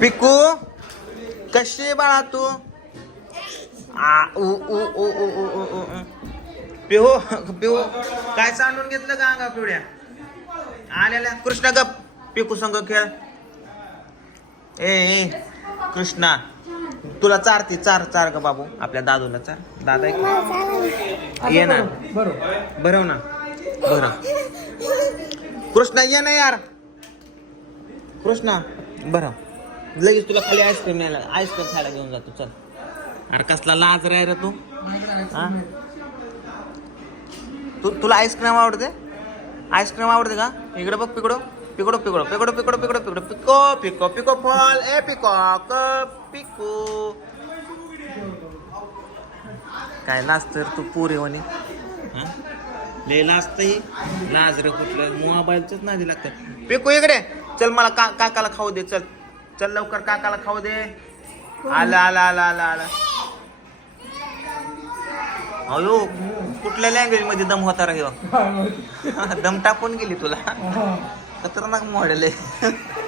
पिकू कशी बाळा तू? पिहो पिहो काय सांडून घेतलं का अंगा पिवड्या आलेल्या. कृष्णा ग पिकू सांग खेळ. ए कृष्णा तुला चार ती चार चार ग बाबू. आपल्या दादूला चार. दादा एक ये ना. भरव हो ना. बर. कृष्णा ये ना यार. कृष्णा बरं. लगेच तुला खाली आईस्क्रीम न्यायला आईस्क्रीम खायला घेऊन जातो चल. अरे कसला लाज राय रे तू. हा? तू तुला आईस्क्रीम आवडते? आईस्क्रीम आवडते का? इकडे बघ पिकडो. पिकडो पिकडो पिकडो पिकडो पिकडो पिकडो. पिको पिको पिको फॉल ए पिको क पिको. काय लाजत तू पुरे म्हणे. लय लाजत ही लाज रे कुठलं. मोबाईलच नाही लागतं. पिको इकडे. चल मला का काकाला खाऊ दे. चल. चल लवकर काकाला खाऊ दे. आला आला आला आला आला. अयो कुठल्या लँग्वेजमध्ये दम होता रे? दम टाकून गेली तुला. खतरनाक मॉडेल आहे.